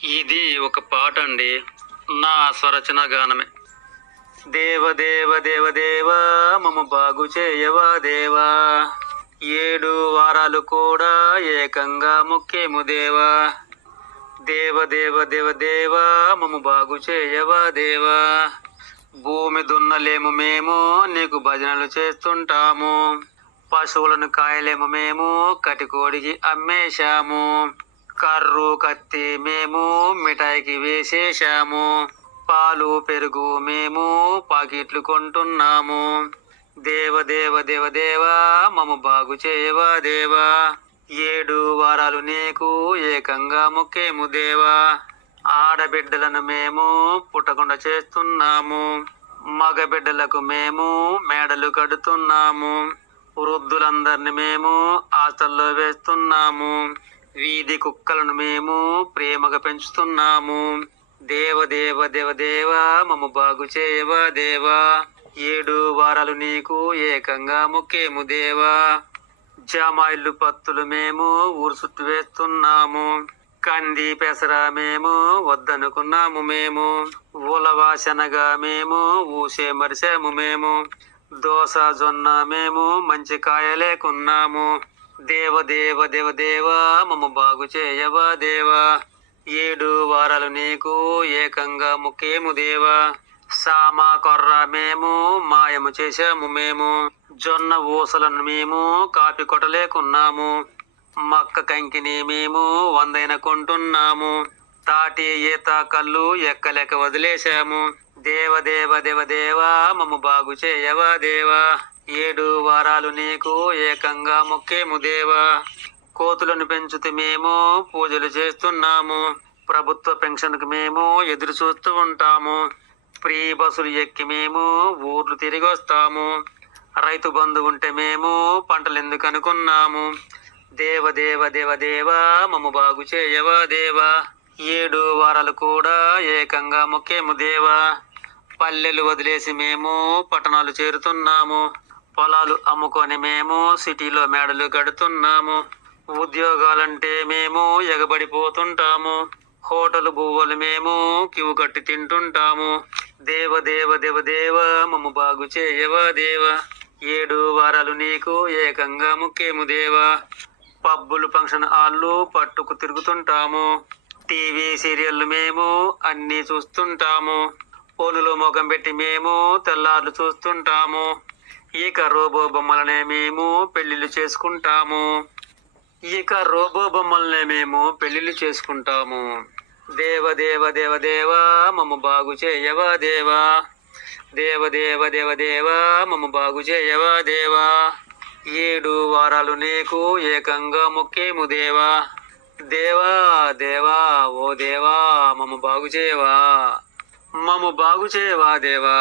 ఇది ఒక పాట అండి. నా స్వరచన గానమే. దేవ దేవ దేవ దేవ మమ్మ బాగు చేయవా దేవా, 7 వారాలు కూడా ఏకంగా మొక్కేము దేవా. దేవ దేవ దేవ దేవ మమ్మ బాగు చేయవా దేవా, భూమి దున్నలేము మేము నీకు భజనలు చేస్తుంటాము, పశువులను కాయలేము మేము కటికోడికి అమ్మేశాము, కర్రు కత్తి మేము మిఠాయికి వేసేశాము, పాలు పెరుగు మేము పాకెట్లు కొంటున్నాము. దేవ దేవ దేవ దేవా మమ్మ బాగు చేయవా దేవా, 7 వారాలు నీకు ఏకంగా మొక్కేము దేవా. ఆడబిడ్డలను మేము పుట్టకుండా చేస్తున్నాము, మగ బిడ్డలకు మేము మేడలు కడుతున్నాము, వృద్ధులందరిని మేము ఆస్తల్లో వేస్తున్నాము, వీధి కుక్కలను మేము ప్రేమగా పెంచుతున్నాము. దేవ దేవ దేవ దేవ మమ్మ బాగు చేయవా దేవా, 7 వారాలు నీకు ఏకంగా మొక్కేము దేవా. జామాయిల్లు పత్తులు మేము ఊరు చుట్టూ వేస్తున్నాము, కంది పెసర మేము వద్దనుకున్నాము మేము, ఉలవాసనగా మేము ఊసే మరిసాము మేము, దోస జొన్న మేము మంచి కాయలేకున్నాము. దేవ దేవ దేవ దేవ మమ్మ బాగు చేయవా దేవా, 7 వారాలు నీకు ఏకంగా మొక్కేము దేవా. సామ కొర్ర మేము మాయము చేశాము మేము, జొన్న ఊసలను మేము కాపీ కొట్టలేకున్నాము, మక్క కంకిని మేము 100 కొంటున్నాము, తాటి ఈత కళ్ళు ఎక్కలేక వదిలేశాము. దేవ దేవ దేవ దేవ మమ్మ బాగు చేయవా దేవా, 7 వారాలు నీకు ఏకంగా మొక్కేము దేవా. కోతులను పెంచుతూ మేము పూజలు చేస్తున్నాము, ప్రభుత్వ పెన్షన్కు మేము ఎదురు చూస్తూ ఉంటాము, ఫ్రీ బస్సులు ఎక్కి మేము ఊర్లు తిరిగి వస్తాము, రైతు బంధు ఉంటే మేము పంటలు ఎందుకు అనుకున్నాము. దేవ దేవ దేవ దేవ మమ్మ బాగు చేయవా దేవా, 7 వారాలు కూడా ఏకంగా మొక్కేము దేవా. పల్లెలు వదిలేసి మేము పట్టణాలు చేరుతున్నాము, పొలాలు అమ్ముకొని మేము సిటీలో మేడలు కడుతున్నాము, ఉద్యోగాలంటే మేము ఎగబడిపోతుంటాము, హోటల్ బువ్వలు మేము క్యూ కట్టి తింటుంటాము. దేవ దేవ దేవ దేవ మమ్మ బాగు చేయవా దేవా, 7 వారాలు నీకు ఏకంగా మొక్కేము దేవా. పబ్బులు ఫంక్షన్ హాళ్ళు పట్టుకు తిరుగుతుంటాము, టీవీ సీరియళ్ళు మేము అన్నీ చూస్తుంటాము, ఫోనులో ముఖం పెట్టి మేము తెల్లార్లు చూస్తుంటాము, ఇక రోబో బొమ్మలనే మేము పెళ్లిళ్ళు చేసుకుంటాము, దేవ దేవ దేవ దేవ మమ్మ బాగు చేయవా దేవా, దేవ దేవ దేవ దేవ మమ్మ బాగు చేయవా దేవా, 7 వారాలు నీకు ఏకంగా మొక్కేము దేవా. దేవా దేవా ఓ దేవా మమ్మ బాగు చేయవా, మమ్మ బాగు చేయవా దేవా.